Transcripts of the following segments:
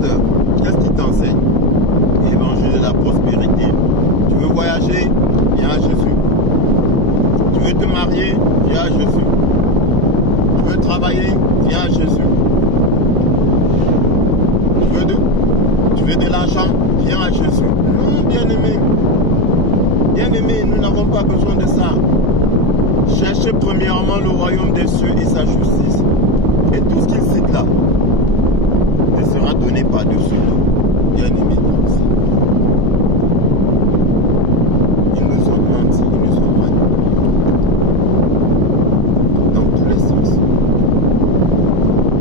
pasteur, qu'est-ce qu'il t'enseigne? L'évangile de la prospérité. Tu veux voyager? Viens à Jésus. Tu veux te marier? Viens à Jésus. Tu veux travailler? Viens à Jésus. Tu veux de l'argent? Viens à Jésus. Non, bien-aimé. Bien-aimé, nous n'avons pas besoin de ça. Cherchez premièrement le royaume des cieux et sa justice. Et tout ce qu'il cite là te sera donné par-dessus tout. Bien-aimé. Ils nous ont menti, ils nous ont manipulés. Dans tous les sens.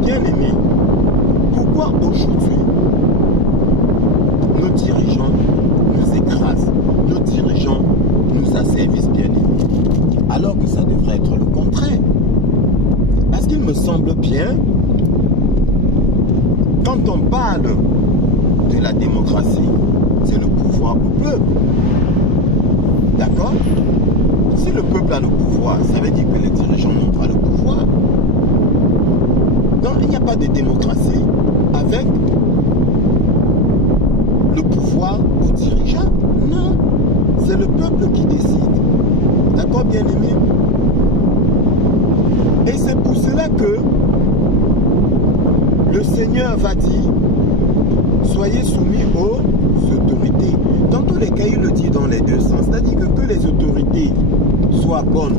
Bien-aimé, pourquoi aujourd'hui nos dirigeants nous écrasent, nos dirigeants nous asservissent, bien-aimés, alors que ça devrait être le contraire? Parce qu'il me semble bien, quand on parle de la démocratie, c'est le pouvoir au peuple. D'accord? Si le peuple a le pouvoir, ça veut dire que les dirigeants n'ont pas le pouvoir. Donc il n'y a pas de démocratie avec le pouvoir aux dirigeants. Non, c'est le peuple qui décide. D'accord, bien-aimé? Et c'est pour cela que le Seigneur va dire, soyez soumis aux autorités. Dans tous les cas, il le dit dans les deux sens. C'est-à-dire que les autorités soient bonnes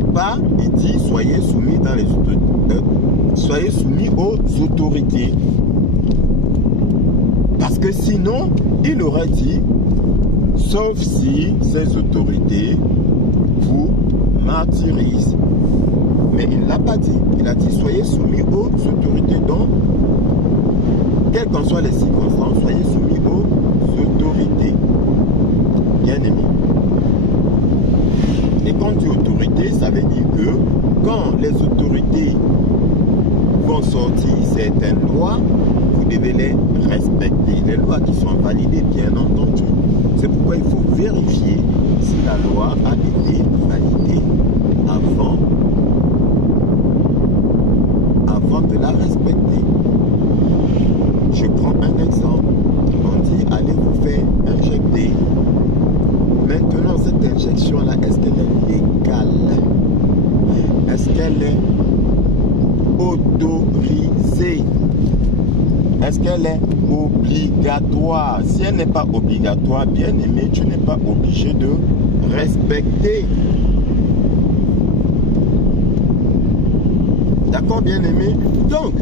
ou pas, il dit, soyez soumis dans les autorités. Soyez soumis aux autorités. Parce que sinon, il aurait dit, sauf si ces autorités vous martyrisent. Mais il ne l'a pas dit. Il a dit, soyez soumis aux autorités. Donc, quelles qu'en soient les circonstances, soyez soumis aux autorités. Bien aimé. Et quand on dit autorité, ça veut dire que quand les autorités vont sortir certaines lois, vous devez les respecter. Les lois qui sont validées, bien entendu. C'est pourquoi il faut vérifier si la loi a été validée avant de la respecter. Je prends un exemple. On dit, allez vous faire injecter. Maintenant, cette injection-là, est-ce qu'elle est légale? Est-ce qu'elle est autorisée? Est-ce qu'elle est obligatoire? Si elle n'est pas obligatoire, bien aimé, tu n'es pas obligé de respecter. D'accord, bien aimé? Donc,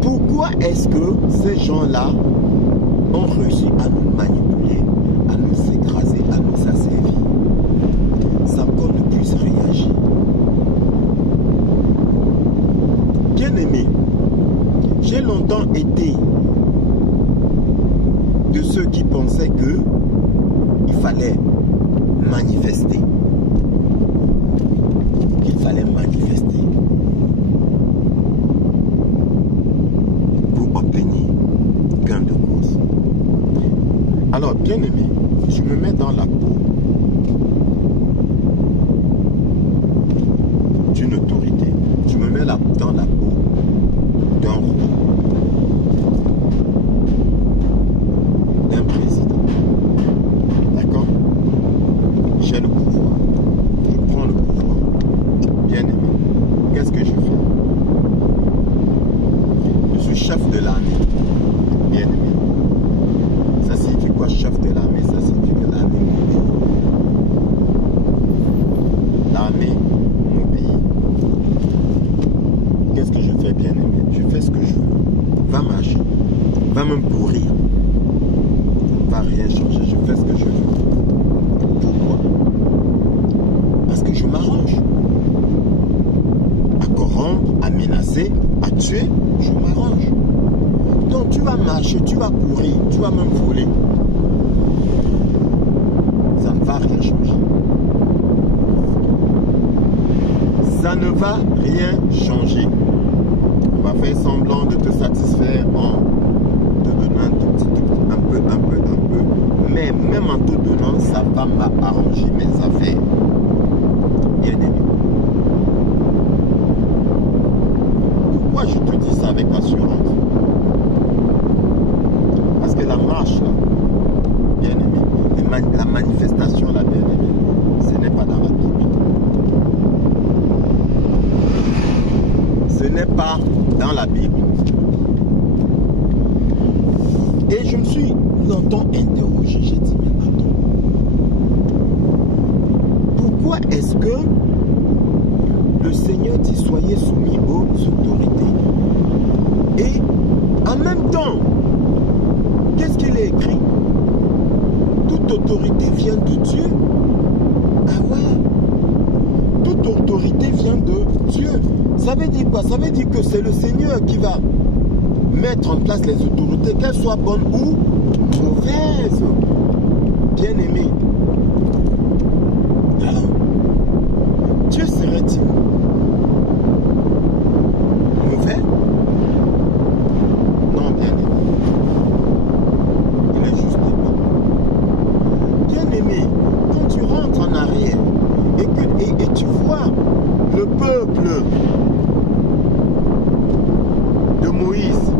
pourquoi est-ce que ces gens-là ont réussi à nous manipuler, à nous écraser, à nous asservir, sans qu'on ne puisse réagir? Bien aimé, j'ai longtemps été de ceux qui pensaient que il fallait manifester. Qu'il fallait manifester pour obtenir gain de cause. Alors, bien aimé, je me mets dans la peau d'une autorité. Je me mets dans la peau d'un roi, d'un président. D'accord? J'ai le pouvoir. Je prends le pouvoir. Bien aimé, qu'est-ce que je fais? Je suis chef de l'armée. Bien aimé. Ça signifie quoi, chef de l'armée? Ça signifie que l'armée m'obéit. L'armée m'obéit. Qu'est-ce que je fais, bien aimé? Je fais ce que je veux. Va marcher. Va me pourrir. Ça ne va rien changer. Je fais ce que je veux. Pourquoi? Parce que je m'arrange. À corrompre, à menacer, à tuer, je m'arrange. Donc tu vas marcher, tu vas courir, tu vas même voler. Ça ne va rien changer. Ça ne va rien changer. On va faire semblant de te satisfaire en te donnant un tout petit, un peu. Mais même en te donnant, ça va m'arranger mes affaires. Bien aimé. Pourquoi je te dis ça avec assurance. Parce que la marche, là, bien aimé, la manifestation, là, bien aimé, ce n'est pas dans la Bible. Ce n'est pas dans la Bible. Et je me suis longtemps interrogé, j'ai dit, mais attends, pourquoi est-ce que le Seigneur dit soyez soumis aux autorités? Et en même temps, qu'est-ce qu'il est écrit? Toute autorité vient de Dieu. Ah ouais. Toute autorité vient de Dieu. Ça veut dire quoi? Ça veut dire que c'est le Seigneur qui va mettre en place les autorités, qu'elles soient bonnes ou mauvaises. Bien aimé. Alors, Dieu serait-il mauvais? Non, bien aimé. Il est juste bon. Bien aimé, quand tu rentres en arrière et tu vois le peuple de Moïse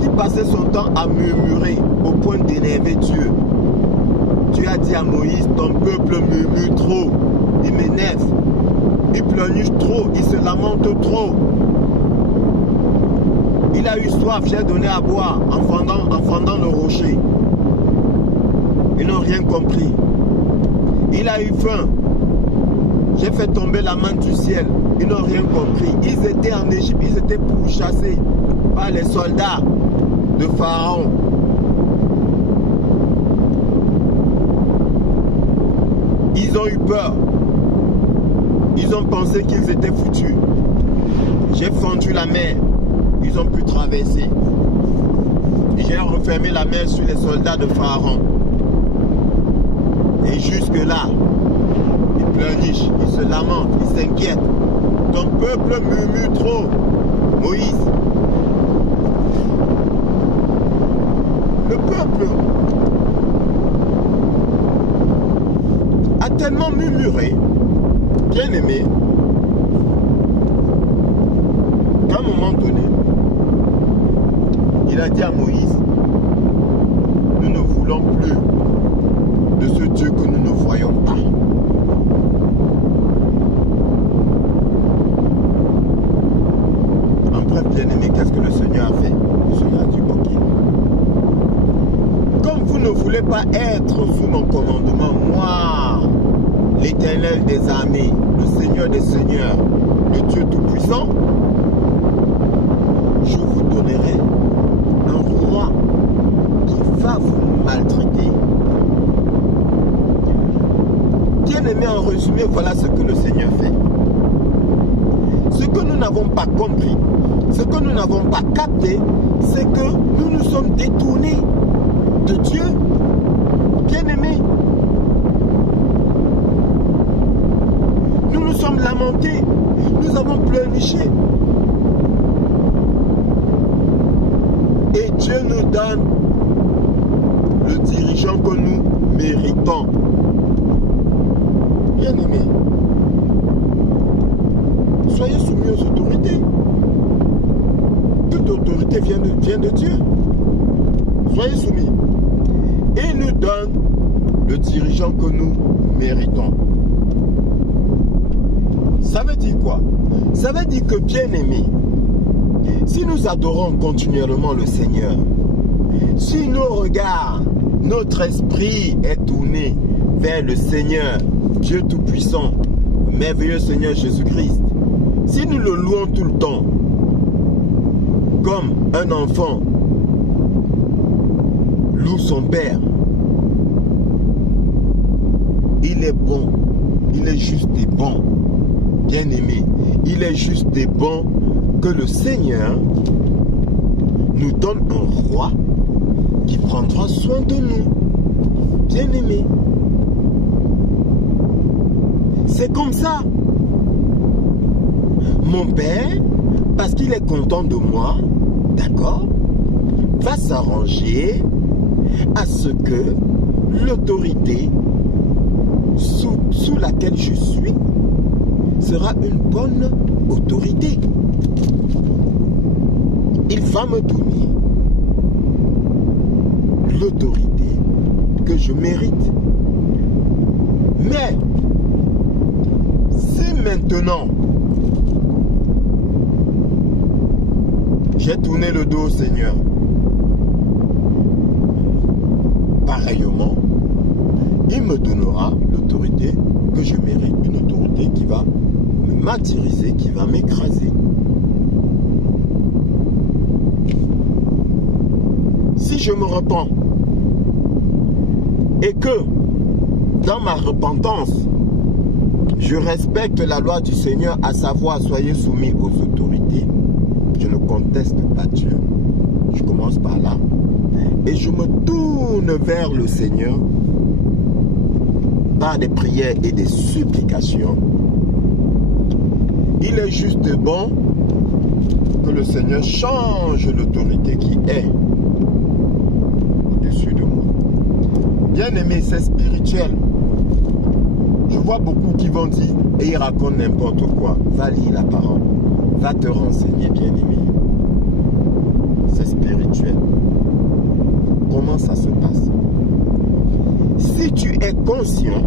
qui passait son temps à murmurer au point d'énerver Dieu. Dieu a dit à Moïse, ton peuple murmure trop, il m'énerve, il pleurniche trop, il se lamente trop. Il a eu soif, j'ai donné à boire en fendant le rocher. Ils n'ont rien compris. Il a eu faim. J'ai fait tomber la manne du ciel. Ils n'ont rien compris. Ils étaient en Égypte, ils étaient pourchassés par les soldats de Pharaon. Ils ont eu peur. Ils ont pensé qu'ils étaient foutus. J'ai fendu la mer. Ils ont pu traverser. J'ai refermé la mer sur les soldats de Pharaon. Et jusque-là, ils pleurnichent, ils se lamentent, ils s'inquiètent. Ton peuple murmure trop, Moïse. Le peuple a tellement murmuré, bien aimé, qu'à un moment donné, il a dit à Moïse, nous ne voulons plus de ce Dieu que nous ne voyons pas. En bref, bien aimé, qu'est-ce que le Seigneur a fait? Le Seigneur a dit, ok. Comme vous ne voulez pas être sous mon commandement, moi, l'Éternel des armées, le Seigneur des seigneurs, le Dieu tout-puissant, je vous donnerai un roi qui va vous maltraiter. Bien aimé, en résumé, voilà ce que le Seigneur fait. Ce que nous n'avons pas compris, ce que nous n'avons pas capté, c'est que nous nous sommes détournés de Dieu. Bien aimé, nous nous sommes lamentés, nous avons pleurniché. Et Dieu nous donne le dirigeant que nous méritons. Bien aimé, soyez soumis aux autorités. Toute autorité vient de Dieu. Soyez soumis. Et il nous donne le dirigeant que nous méritons. Ça veut dire quoi? Ça veut dire que, bien aimé, si nous adorons continuellement le Seigneur, si nos regards, notre esprit est tourné vers le Seigneur, Dieu Tout-Puissant, merveilleux Seigneur Jésus-Christ, si nous le louons tout le temps, comme un enfant loue son père, il est bon, il est juste et bon, bien aimé, il est juste et bon que le Seigneur nous donne un roi qui prendra soin de nous, bien aimé. C'est comme ça. Mon père, parce qu'il est content de moi, d'accord, va s'arranger à ce que l'autorité sous laquelle je suis sera une bonne autorité. va me donner l'autorité que je mérite. Mais si maintenant j'ai tourné le dos au Seigneur, pareillement, il me donnera l'autorité que je mérite, une autorité qui va me martyriser, qui va m'écraser. Si je me repens et que dans ma repentance, je respecte la loi du Seigneur, à savoir soyez soumis aux autorités, je ne conteste pas Dieu. Je commence par là. Et je me tourne vers le Seigneur par des prières et des supplications. Il est juste bon que le Seigneur change l'autorité qui est au-dessus de moi. Bien aimé, c'est spirituel. Je vois beaucoup qui vont dire et ils racontent n'importe quoi. Va lire la parole. Va te renseigner, bien aimé. C'est spirituel. Comment ça se passe? Si tu es conscient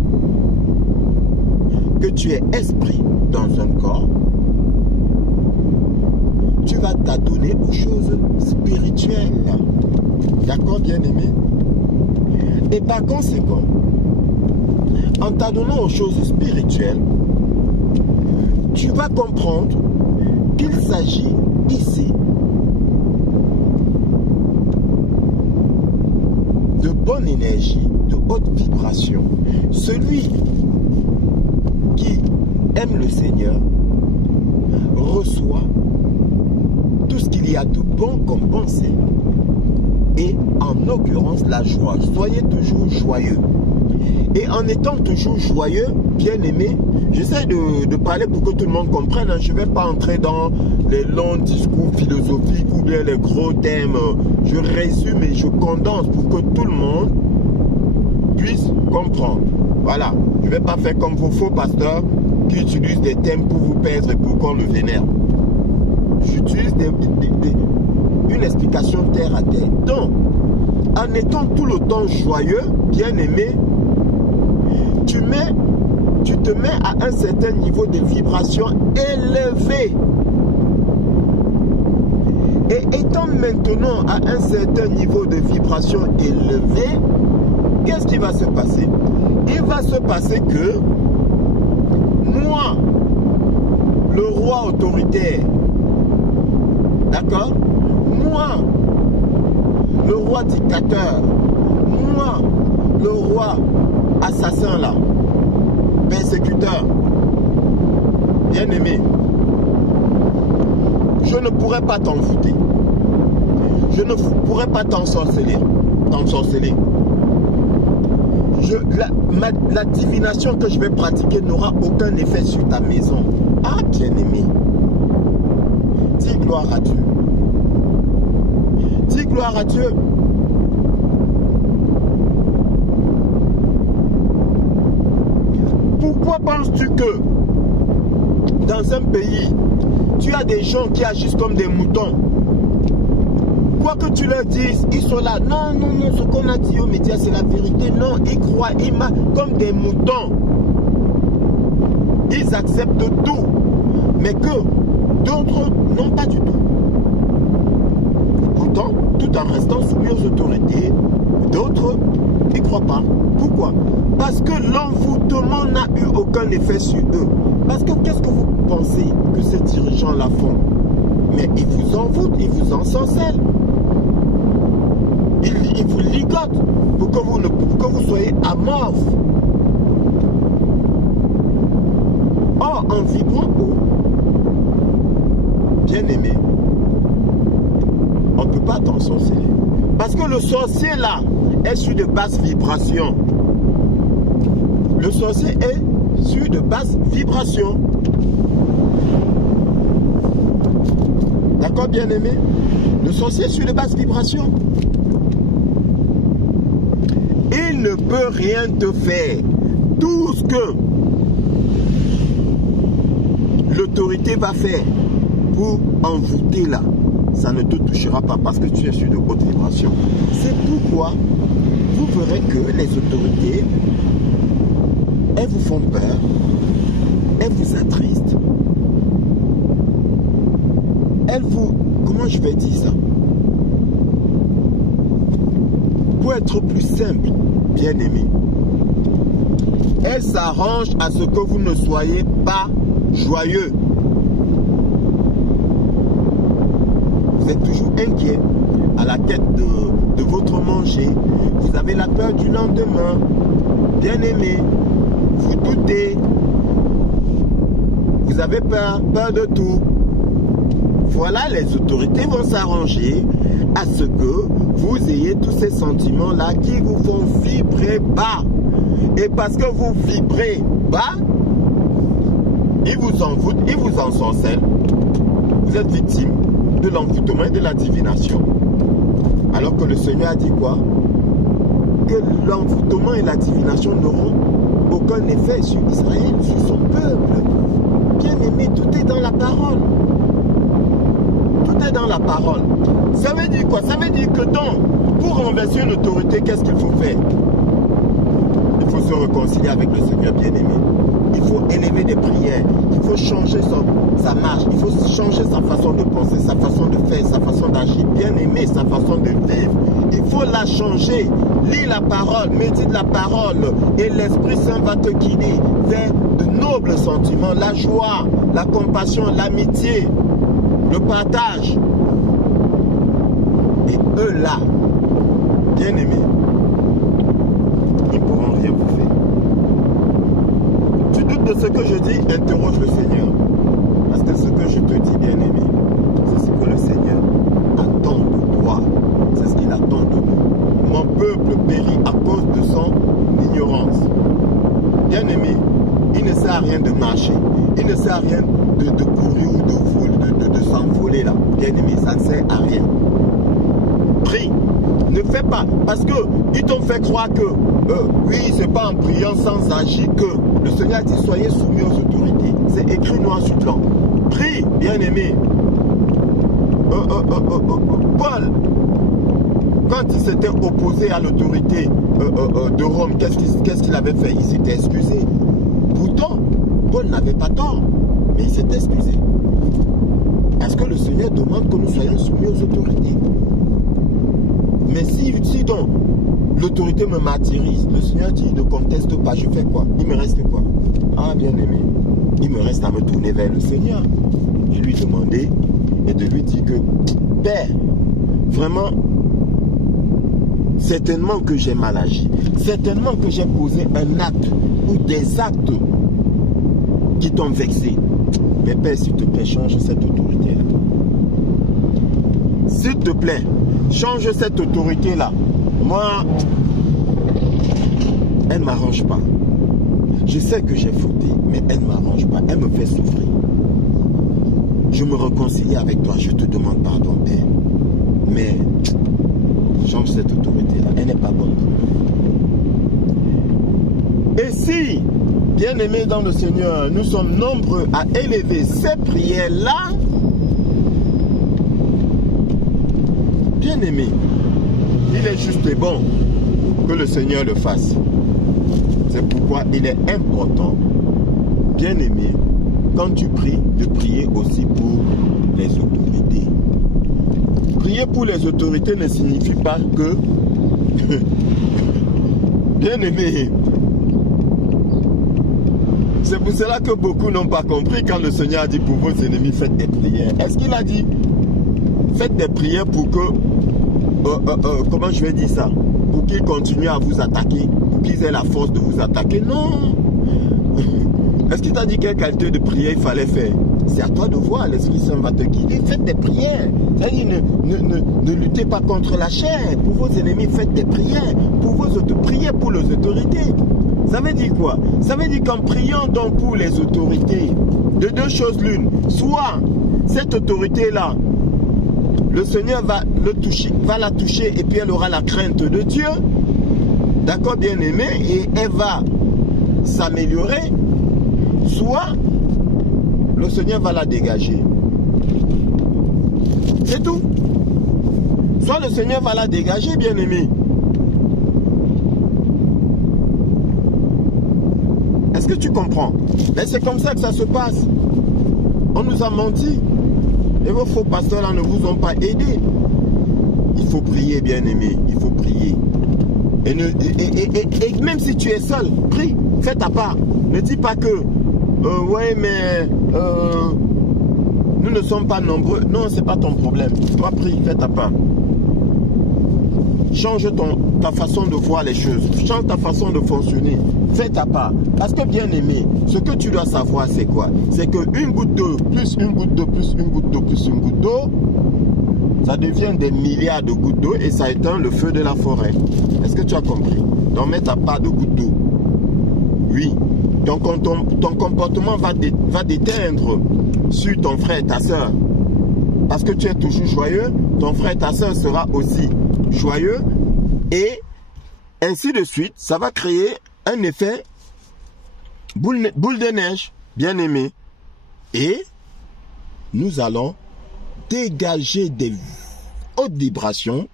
que tu es esprit dans un corps, tu vas t'adonner aux choses spirituelles. D'accord, bien aimé? Et par conséquent, en t'adonnant aux choses spirituelles, tu vas comprendre qu'il s'agit ici de bonne énergie, de haute vibration. Celui qui aime le Seigneur reçoit tout ce qu'il y a de bon comme pensée et en l'occurrence la joie. Soyez toujours joyeux. Et en étant toujours joyeux, bien aimé, j'essaie de parler pour que tout le monde comprenne. Je ne vais pas entrer dans les longs discours philosophiques ou bien les gros thèmes. Je résume et je condense pour que tout le monde puisse comprendre. Voilà. Je ne vais pas faire comme vos faux pasteurs qui utilisent des thèmes pour vous perdre et pour qu'on le vénère. J'utilise une explication terre à terre. Donc, en étant tout le temps joyeux, bien aimé, tu te mets à un certain niveau de vibration élevé. Et étant maintenant à un certain niveau de vibration élevé, qu'est-ce qui va se passer? Il va se passer que moi, le roi autoritaire, d'accord? Moi, le roi dictateur, moi, le roi assassin là, persécuteur, bien aimé, je ne pourrais pas t'envoûter. Je ne pourrais pas t'ensorceler. La divination que je vais pratiquer n'aura aucun effet sur ta maison. Ah, bien aimé. Dis gloire à Dieu. Dis gloire à Dieu. Pourquoi penses-tu que dans un pays, tu as des gens qui agissent comme des moutons? Quoi que tu leur dises, ils sont là. Non, non, non, ce qu'on a dit aux médias, c'est la vérité. Non, ils croient, comme des moutons. Ils acceptent tout. Mais que d'autres n'ont pas du tout. Pourtant, tout en restant soumis aux autorités, d'autres n'y croient pas. Pourquoi? Parce que l'envoûtement n'a eu aucun effet sur eux. Parce que qu'est-ce que vous pensez que ces dirigeants-là font? Mais ils vous envoûtent, ils vous ensorcellent. Ils vous ligotent pour que vous soyez amorphes. Or, en vibrant haut, bien aimé, on ne peut pas t'ensorceler. Parce que le sorcier là est sur de basses vibrations. Le sorcier est sur de basses vibrations. D'accord, bien aimé? Le sorcier est sur de basses vibrations. Il ne peut rien te faire. Tout ce que l'autorité va faire pour envoûter là, ça ne te touchera pas parce que tu es sur de hautes vibrations. C'est pourquoi vous verrez que les autorités, elles vous font peur, elles vous attristent, elles vous... Comment je vais dire ça? Pour être plus simple, bien aimé, elles s'arrangent à ce que vous ne soyez pas joyeux. Vous êtes toujours inquiet à la tête de votre manger. Vous avez la peur du lendemain. Bien aimé, vous doutez. Vous avez peur de tout. Voilà, les autorités vont s'arranger à ce que vous ayez tous ces sentiments-là qui vous font vibrer bas. Et parce que vous vibrez bas, ils vous envoûtent, ils vous ensorcellent. Vous êtes victime de l'envoûtement et de la divination. Alors que le Seigneur a dit quoi? Que l'envoûtement et la divination n'auront aucun effet sur Israël, sur son peuple. Bien aimé, tout est dans la parole. Tout est dans la parole. Ça veut dire quoi? Ça veut dire que pour renverser une autorité, qu'est-ce qu'il faut faire? Il faut se réconcilier avec le Seigneur bien-aimé. Il faut élever des prières. Il faut changer sa marche. Il faut changer sa façon de penser, sa façon de faire, sa façon d'agir. Bien-aimé, sa façon de vivre. Il faut la changer. Lis la parole, médite la parole. Et l'Esprit Saint va te guider vers de nobles sentiments. La joie, la compassion, l'amitié, le partage. Et eux là, bien-aimés, ils ne pourront rien vous faire. Tu doutes de ce que je dis, interroge le Seigneur. Parce que ce que je te dis, bien-aimé, c'est ce que le Seigneur attend de toi. C'est ce qu'il attend de nous. Mon peuple périt à cause de son ignorance. Bien-aimé, il ne sert à rien de marcher. Il ne sert à rien de courir ou de s'envoler là. Bien-aimé, ça ne sert à rien. Prie. Ne fais pas. Parce qu'ils t'ont fait croire que oui, c'est pas en priant sans agir que le Seigneur dit soyez soumis aux autorités. C'est écrit noir sur blanc. Prie, bien-aimé. Paul, quand il s'était opposé à l'autorité de Rome, qu'est-ce qu'il avait fait? Il s'était excusé. Pourtant, Paul n'avait pas tort, mais il s'est excusé. Est-ce que le Seigneur demande que nous soyons soumis aux autorités? Mais si donc l'autorité me martyrise, le Seigneur dit ne conteste pas, je fais quoi? Il me reste quoi? Ah, bien aimé, il me reste à me tourner vers le Seigneur et lui demander et de lui dire que Père, vraiment, certainement que j'ai mal agi, certainement que j'ai posé un acte ou des actes qui t'ont vexé. Mais Père, s'il te plaît, change cette autorité-là. S'il te plaît, change cette autorité-là. Moi, elle ne m'arrange pas. Je sais que j'ai fauté, mais elle ne m'arrange pas. Elle me fait souffrir. Je me réconcilie avec toi, je te demande pardon, Père. Mais change cette autorité-là. Elle n'est pas bonne. Et si, bien-aimés dans le Seigneur, nous sommes nombreux à élever ces prières-là, bien-aimés, il est juste et bon que le Seigneur le fasse. C'est pourquoi il est important, bien-aimé, quand tu pries, de prier aussi pour les autorités. Prier pour les autorités ne signifie pas que, bien-aimé, c'est pour cela que beaucoup n'ont pas compris quand le Seigneur a dit pour vos ennemis, faites des prières. Est-ce qu'il a dit, faites des prières pour que, comment je vais dire ça, pour qu'ils continuent à vous attaquer, pour qu'ils aient la force de vous attaquer? Non. Est-ce qu'il t'a dit quelle qualité de prière il fallait faire? C'est à toi de voir, l'Esprit Saint va te guider. Faites des prières. C'est-à-dire, ne luttez pas contre la chair. Pour vos ennemis, faites des prières. Priez pour les autorités. Ça veut dire quoi? Ça veut dire qu'en priant donc pour les autorités, de deux choses l'une, soit cette autorité-là, le Seigneur va la toucher et puis elle aura la crainte de Dieu. D'accord, bien aimé, et elle va s'améliorer. Soit le Seigneur va la dégager. Cette tout. Soit le Seigneur va la dégager, bien-aimé. Est-ce que tu comprends? Mais c'est comme ça que ça se passe. On nous a menti. Et vos faux pasteurs là ne vous ont pas aidé. Il faut prier, bien-aimé. Il faut prier. Et même si tu es seul, prie. Fais ta part. Ne dis pas que ouais, mais nous ne sommes pas nombreux. Non, c'est pas ton problème. Toi, prie, fais ta part. Change ta façon de voir les choses. Change ta façon de fonctionner. Fais ta part. Parce que, bien aimé, ce que tu dois savoir, c'est quoi? C'est qu'une goutte d'eau, plus une goutte d'eau, plus une goutte d'eau, plus une goutte d'eau, ça devient des milliards de gouttes d'eau et ça éteint le feu de la forêt. Est-ce que tu as compris? Donc, mets ta part de goutte d'eau. Oui. Ton comportement va déteindre sur ton frère et ta soeur. Parce que tu es toujours joyeux, ton frère et ta soeur sera aussi joyeux. Et ainsi de suite, ça va créer un effet boule de neige, bien aimé. Et nous allons dégager des hautes vibrations,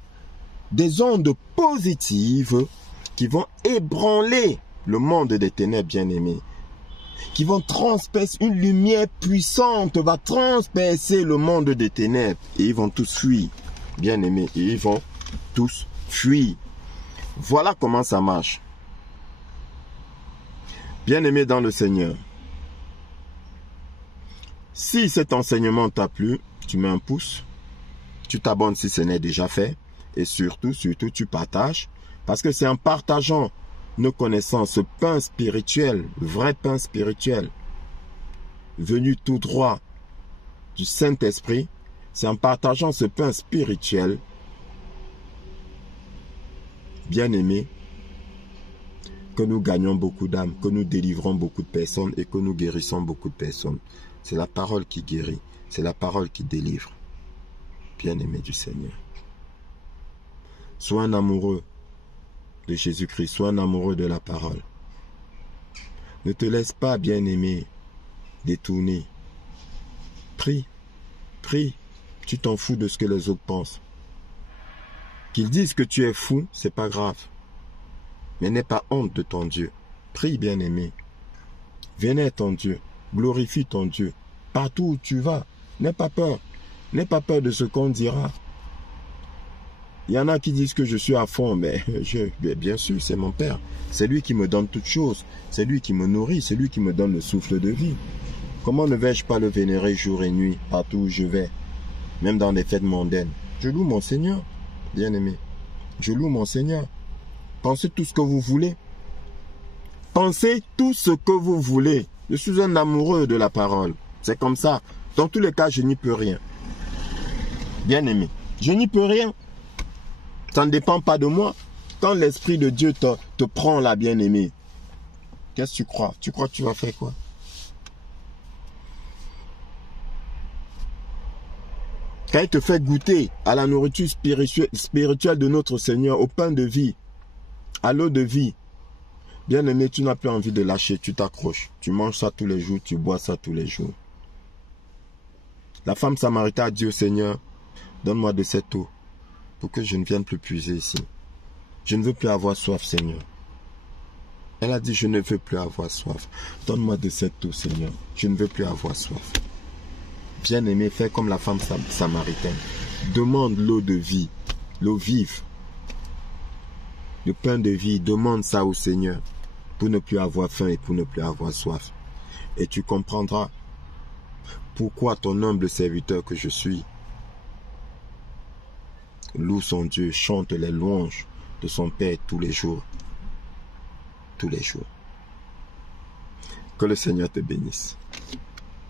des ondes positives qui vont ébranler le monde des ténèbres, bien aimé. Qui vont transpercer, une lumière puissante va transpercer le monde des ténèbres. Et ils vont tous fuir, bien aimé. Et ils vont tous fuir. Voilà comment ça marche. Bien aimé dans le Seigneur. Si cet enseignement t'a plu, tu mets un pouce. Tu t'abonnes si ce n'est déjà fait. Et surtout, tu partages. Parce que c'est en partageant nos connaissances, ce pain spirituel, vrai pain spirituel, venu tout droit du Saint-Esprit, c'est en partageant ce pain spirituel, bien aimé, que nous gagnons beaucoup d'âmes, que nous délivrons beaucoup de personnes et que nous guérissons beaucoup de personnes. C'est la parole qui guérit, c'est la parole qui délivre. Bien aimé du Seigneur. Sois un amoureux de Jésus-Christ, sois un amoureux de la parole. Ne te laisse pas, bien-aimé, détourner. Prie, prie. Tu t'en fous de ce que les autres pensent. Qu'ils disent que tu es fou, c'est pas grave. Mais n'aie pas honte de ton Dieu. Prie, bien-aimé. Vénère ton Dieu. Glorifie ton Dieu. Partout où tu vas, n'aie pas peur. N'aie pas peur de ce qu'on dira. Il y en a qui disent que je suis à fond, mais bien sûr, c'est mon Père. C'est lui qui me donne toutes choses. C'est lui qui me nourrit, c'est lui qui me donne le souffle de vie. Comment ne vais-je pas le vénérer jour et nuit, partout où je vais, même dans les fêtes mondaines? Je loue mon Seigneur, bien-aimé. Je loue mon Seigneur. Pensez tout ce que vous voulez. Pensez tout ce que vous voulez. Je suis un amoureux de la parole. C'est comme ça. Dans tous les cas, je n'y peux rien. Bien-aimé, je n'y peux rien. Ça ne dépend pas de moi. Quand l'Esprit de Dieu te prend là, bien-aimé, qu'est-ce que tu crois? Tu crois que tu vas faire quoi? Quand il te fait goûter à la nourriture spirituelle de notre Seigneur, au pain de vie, à l'eau de vie, bien-aimé, tu n'as plus envie de lâcher, tu t'accroches. Tu manges ça tous les jours, tu bois ça tous les jours. La femme samaritaine a dit au Seigneur, donne-moi de cette eau, pour que je ne vienne plus puiser ici. Je ne veux plus avoir soif, Seigneur. Elle a dit, je ne veux plus avoir soif. Donne-moi de cette eau, Seigneur. Je ne veux plus avoir soif. Bien-aimé, fais comme la femme samaritaine. Demande l'eau de vie, l'eau vive. Le pain de vie, demande ça au Seigneur. Pour ne plus avoir faim et pour ne plus avoir soif. Et tu comprendras pourquoi ton humble serviteur que je suis loue son Dieu, chante les louanges de son Père tous les jours. Tous les jours. Que le Seigneur te bénisse.